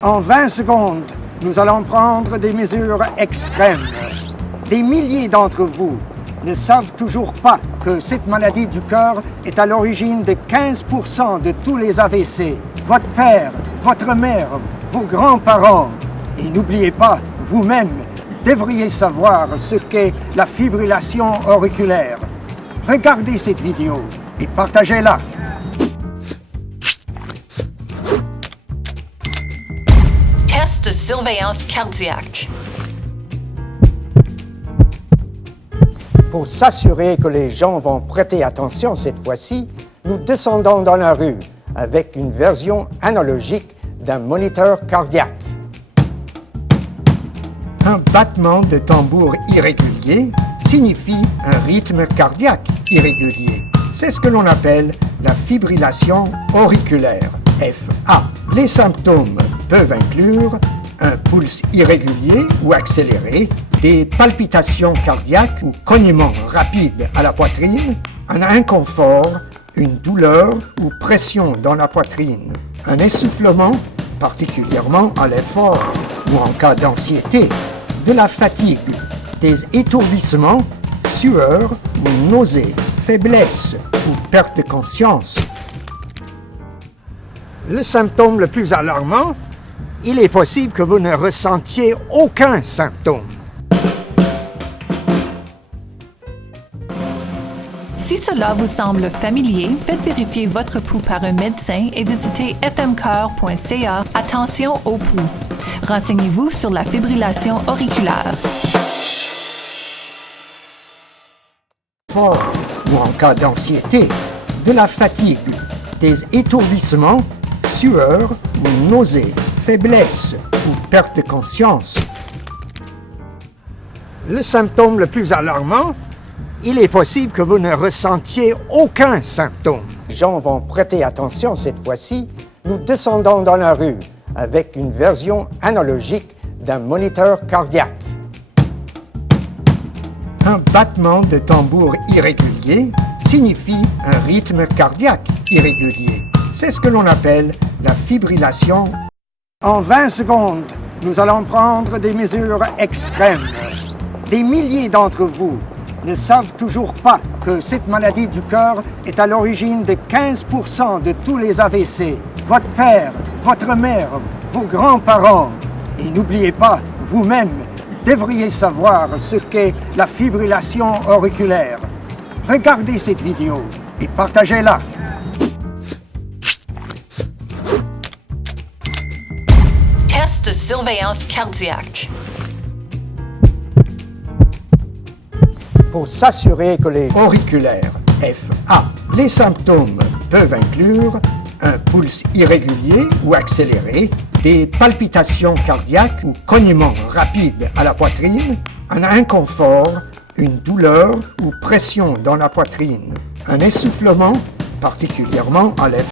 En 20 secondes, nous allons prendre des mesures extrêmes. Des milliers d'entre vous ne savent toujours pas que cette maladie du cœur est à l'origine de 15% de tous les AVC. Votre père, votre mère, vos grands-parents. Et n'oubliez pas, vous-même, devriez savoir ce qu'est la fibrillation auriculaire. Regardez cette vidéo et partagez-la. Test de surveillance cardiaque. Pour s'assurer que les gens vont prêter attention cette fois-ci, nous descendons dans la rue avec une version analogique d'un moniteur cardiaque. Un battement de tambour irrégulier signifie un rythme cardiaque irrégulier. C'est ce que l'on appelle la fibrillation auriculaire, FA. Les symptômes peuvent inclure un pouls irrégulier ou accéléré, des palpitations cardiaques ou cognements rapides à la poitrine, un inconfort, une douleur ou pression dans la poitrine, un essoufflement, particulièrement à l'effort ou en cas d'anxiété, de la fatigue, des étourdissements, sueur ou nausées, faiblesse ou perte de conscience. Le symptôme le plus alarmant, il est possible que vous ne ressentiez aucun symptôme. Si cela vous semble familier, faites vérifier votre pouls par un médecin et visitez fmcœur.ca. Attention au pouls. Renseignez-vous sur la fibrillation auriculaire. Fort ou en cas d'anxiété, de la fatigue, des étourdissements, sueur ou nausées, faiblesse ou perte de conscience. Le symptôme le plus alarmant, il est possible que vous ne ressentiez aucun symptôme. Les gens vont prêter attention cette fois-ci. Nous descendons dans la rue avec une version analogique d'un moniteur cardiaque. Un battement de tambour irrégulier signifie un rythme cardiaque irrégulier. C'est ce que l'on appelle la fibrillation. En 20 secondes, nous allons prendre des mesures extrêmes. Des milliers d'entre vous ne savent toujours pas que cette maladie du cœur est à l'origine de 15% de tous les AVC. Votre père, votre mère, vos grands-parents. Et n'oubliez pas, vous-même, devriez savoir ce qu'est la fibrillation auriculaire. Regardez cette vidéo et partagez-la. Test de surveillance cardiaque. Pour s'assurer que les auriculaires, FA, les symptômes peuvent inclure un pouls irrégulier ou accéléré, des palpitations cardiaques ou cognements rapides à la poitrine, un inconfort, une douleur ou pression dans la poitrine, un essoufflement, particulièrement à l'effort.